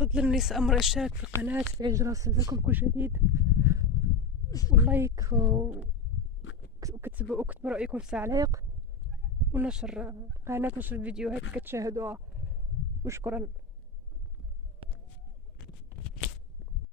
فضل النساء أمر الاشتراك في القناة، تفعيل الجرس ليصلكم كل جديد، واللايك وكتبوا رأيكم في التعليق، ونشر قناة، نشر الفيديوهات كتشاهدوها، وشكرا.